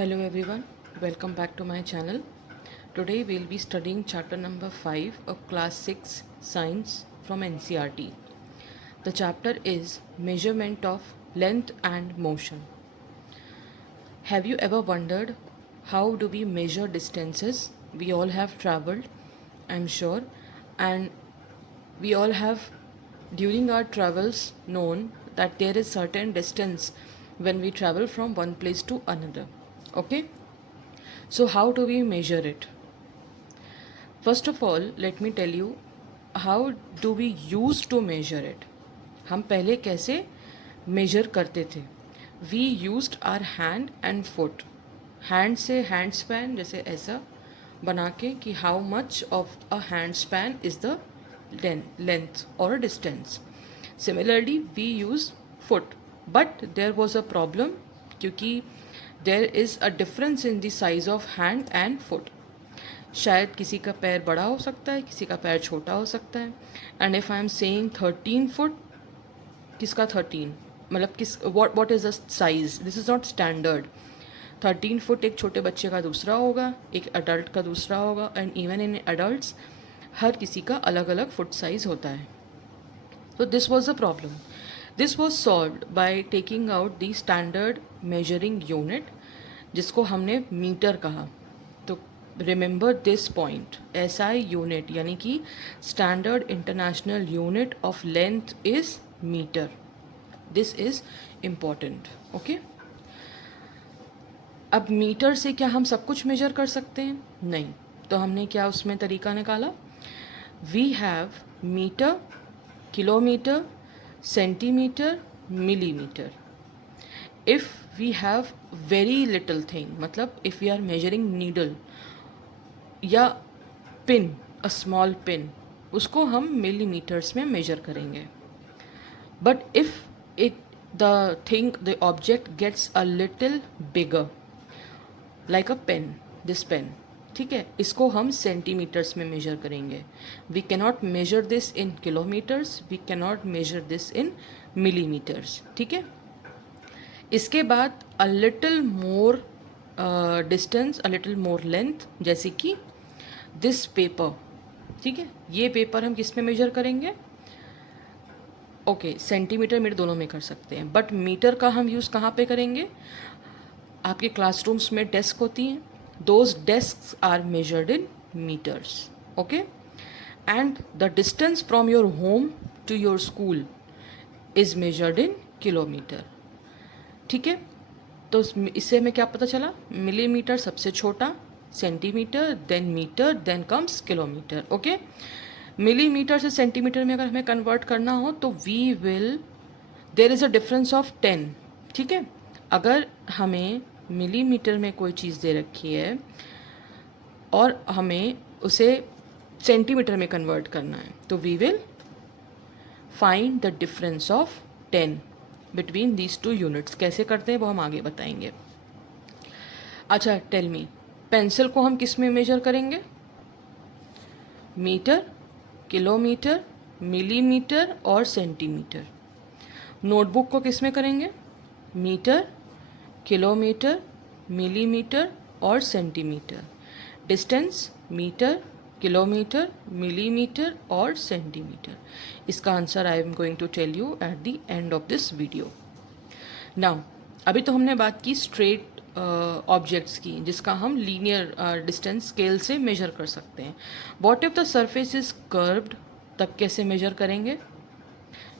Hello everyone, welcome back to my channel. Today we'll be studying chapter number 5 of class 6 science from NCERT. The chapter is measurement of length and motion. Have you ever wondered how do we measure distances? We all have traveled, I'm sure, and we all have during our travels known that there is certain distance when we travel from one place to another. Okay? So, how do we measure it? First of all, let me tell you how do we use to measure it. हम पहले कैसे measure करते थे. We used our hand and foot. Hand से hand span जैसे ऐसा बना के कि how much of a hand span is the length और distance. Similarly we use foot, but there was a problem क्योंकि there is a difference in the size of hand and foot. शायद किसी का पैर बड़ा हो सकता है, किसी का पैर छोटा हो सकता है. And if I am saying 13 foot, किसका 13 मतलब किस what is the size. This is not standard. 13 foot एक छोटे बच्चे का दूसरा होगा, एक अडल्ट का दूसरा होगा, एंड इवन इन एडल्ट्स हर किसी का अलग अलग फुट साइज होता है. तो this was the problem. This was solved by taking out the standard measuring unit जिसको हमने मीटर कहा. तो remember this point, SI unit यानी कि standard international unit of length is metre. This is important. Okay. अब metre से क्या हम सब कुछ मेजर कर सकते हैं? नहीं. तो हमने क्या उसमें तरीका निकाला? We have metre, kilometre, centimetre, millimetre. If we have very little thing, मतलब if we are measuring needle या पिन, अ स्मॉल पिन, उसको हम मिलीमीटर्स में मेजर करेंगे. But if it the thing the object gets a little bigger like a pen, this pen, ठीक है, इसको हम सेंटीमीटर्स में मेजर करेंगे. We cannot measure this in kilometres, we cannot measure this in millimetres. ठीक है. इसके बाद a little more distance, a little more length, जैसे कि दिस पेपर. ठीक है. ये पेपर हम किस में मेजर करेंगे? ओके, सेंटीमीटर मीटर दोनों में कर सकते हैं, बट मीटर का हम यूज़ कहाँ पे करेंगे? आपके क्लासरूम्स में डेस्क होती हैं. Those desk are measured in metres. Okay. And the distance from your home to your school is measured in kilometre. ठीक है. तो इससे हमें क्या पता चला? मिलीमीटर सबसे छोटा, centimetre, then metre, then comes kilometre. Okay. Millimetre से सेंटीमीटर में अगर हमें कन्वर्ट करना हो तो we will, there is a difference of 10. ठीक है. अगर हमें मिलीमीटर में कोई चीज़ दे रखी है और हमें उसे सेंटीमीटर में कन्वर्ट करना है तो we will find the difference of 10 between these two units. कैसे करते हैं वो हम आगे बताएंगे. अच्छा, टेल मी, पेंसिल को हम किस में मेजर करेंगे? मीटर, किलोमीटर, मिलीमीटर और सेंटीमीटर. नोटबुक को किस में करेंगे? मीटर, किलोमीटर, मिलीमीटर और centimetre. Distance metre, kilometre, millimetre और सेंटीमीटर. इसका answer I am going to tell you at the end of this video. Now, अभी तो हमने बात की स्ट्रेट ऑब्जेक्ट्स की जिसका हम लीनियर डिस्टेंस स्केल से मेजर कर सकते हैं. What if the surface is curved, तब कैसे मेजर करेंगे?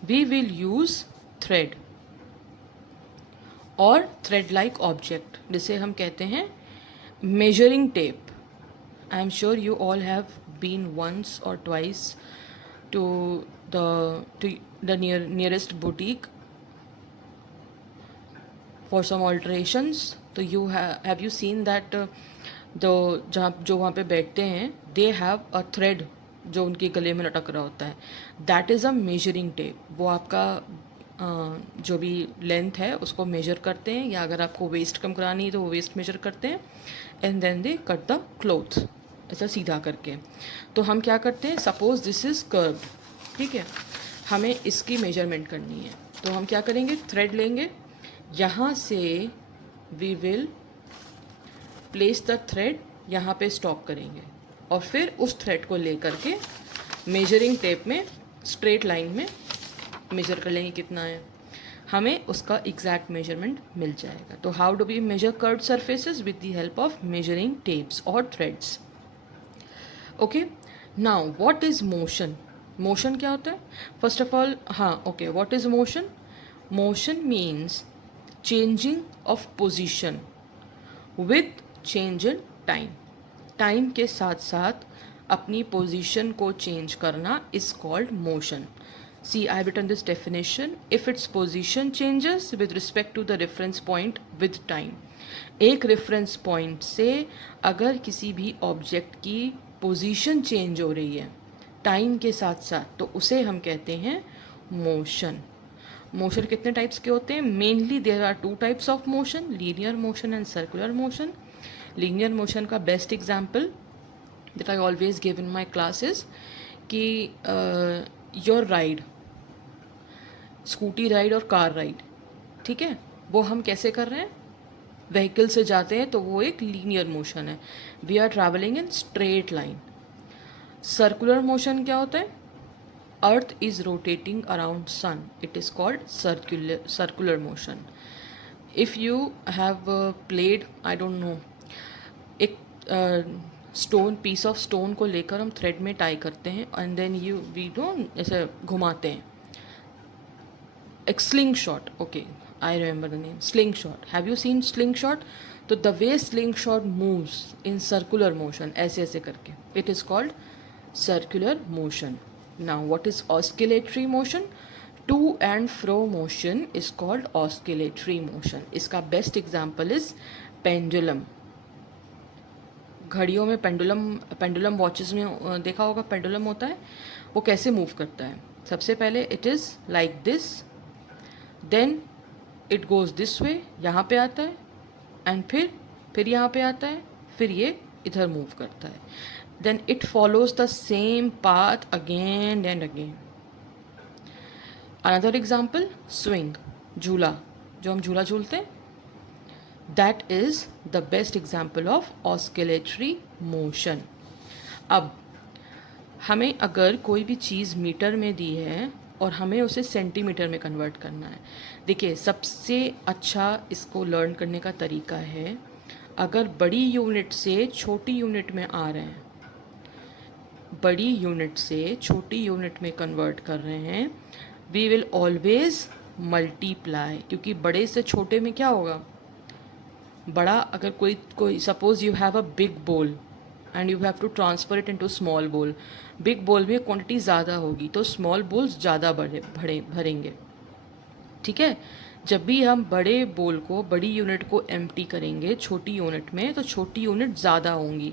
वी विल यूज़ थ्रेड और थ्रेड लाइक ऑब्जेक्ट जिसे हम कहते हैं measuring tape. I am sure you all have been once or twice to the nearest boutique for some alterations. तो you have you seen that जहाँ जो वहाँ पे बैठते हैं they have a thread जो उनके गले में लटक रहा होता है. That is a measuring tape. वो आपका जो भी लेंथ है उसको मेजर करते हैं, या अगर आपको वेस्ट कम करानी है तो वो वेस्ट मेजर करते हैं. And then they cut the cloth ऐसा सीधा करके. तो हम क्या करते हैं? Suppose this is curved. ठीक है. हमें इसकी मेजरमेंट करनी है तो हम क्या करेंगे? थ्रेड लेंगे, यहाँ से we will place the thread, यहाँ पे स्टॉप करेंगे और फिर उस थ्रेड को लेकर के मेजरिंग टेप में स्ट्रेट लाइन में मेजर कर लेंगे कितना है, हमें उसका एग्जैक्ट मेजरमेंट मिल जाएगा. तो how do we measure curved surfaces? With the help of measuring tapes और threads. Okay, now what is motion? Motion क्या होता है? फर्स्ट ऑफ ऑल, हाँ okay, what is motion? Motion means changing of position with change in time. Time के साथ साथ अपनी position को चेंज करना is called motion. See, I have written this definition. If its position changes with respect to the reference point with time. एक reference point से अगर किसी भी object की position change हो रही है time के साथ साथ, तो उसे हम कहते हैं motion. Motion कितने types के होते हैं? Mainly there are two types of motion, linear motion and circular motion. Linear motion का best example that I always give in my classes कि योर राइड, स्कूटी राइड और कार राइड, ठीक है, वो हम कैसे कर रहे हैं? व्हीकल से जाते हैं तो वो एक लीनियर मोशन है. We are travelling in straight line. Circular motion क्या होता है? Earth is rotating around sun, it is called circular motion. If you have played, I don't know, एक स्टोन, पीस ऑफ स्टोन को लेकर हम thread में tie करते हैं एंड देन वी डोंट ऐसे घुमाते हैं. एक slingshot, okay, I remember the name, slingshot. Have you seen slingshot? तो the way slingshot moves in circular motion, ऐसे ऐसे करके, it is called circular motion. Now what is oscillatory motion? To and fro motion is called oscillatory motion. इसका best example is pendulum. घड़ियों में pendulum watches में देखा होगा, pendulum होता है, वो कैसे मूव करता है? सबसे पहले it is like this, then it goes this way, यहाँ पे आता है, एंड फिर यहाँ पे आता है, फिर ये इधर मूव करता है. Then it follows the same path again and again. Another example, swing, झूला, जो हम झूला झूलते हैं, that is the best example of oscillatory motion. अब हमें अगर कोई भी चीज़ मीटर में दी है और हमें उसे सेंटीमीटर में कन्वर्ट करना है, देखिए सबसे अच्छा इसको लर्न करने का तरीका है, अगर बड़ी यूनिट से छोटी यूनिट में आ रहे हैं, बड़ी यूनिट से छोटी यूनिट में कन्वर्ट कर रहे हैं, वी विल ऑलवेज मल्टीप्लाई. क्योंकि बड़े से छोटे में क्या होगा? बड़ा, अगर कोई suppose you have a big bowl and you have to transfer it into small bowl, big bowl में क्वांटिटी ज़्यादा होगी तो स्मॉल बोल्स ज़्यादा भरेंगे, ठीक है. जब भी हम बड़े बोल को, बड़ी यूनिट को एम्प्टी करेंगे छोटी यूनिट में, तो छोटी यूनिट ज़्यादा होंगी.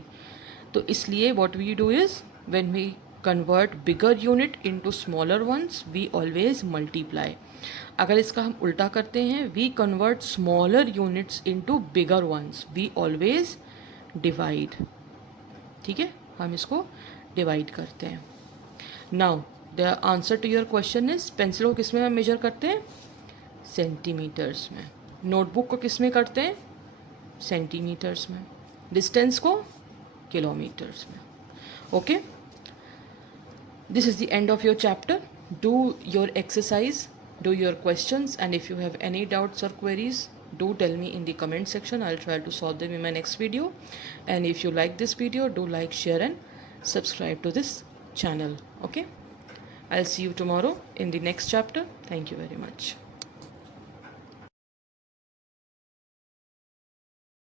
तो इसलिए what we do is, when we convert bigger unit into smaller ones, we always multiply. अगर इसका हम उल्टा करते हैं, we convert smaller units into bigger ones, we always divide. ठीक है, हम इसको डिवाइड करते हैं. Now the answer to your question is, pencil को किस में हम मेजर करते हैं? सेंटीमीटर्स में. नोटबुक को किस में करते हैं? सेंटीमीटर्स में. डिस्टेंस को किलोमीटर्स में. Okay, this is the end of your chapter. Do your exercise, do your questions, and if you have any doubts or queries, do tell me in the comment section. I'll try to solve them in my next video. And if you like this video, do like, share and subscribe to this channel. Okay, I'll see you tomorrow in the next chapter. Thank you very much.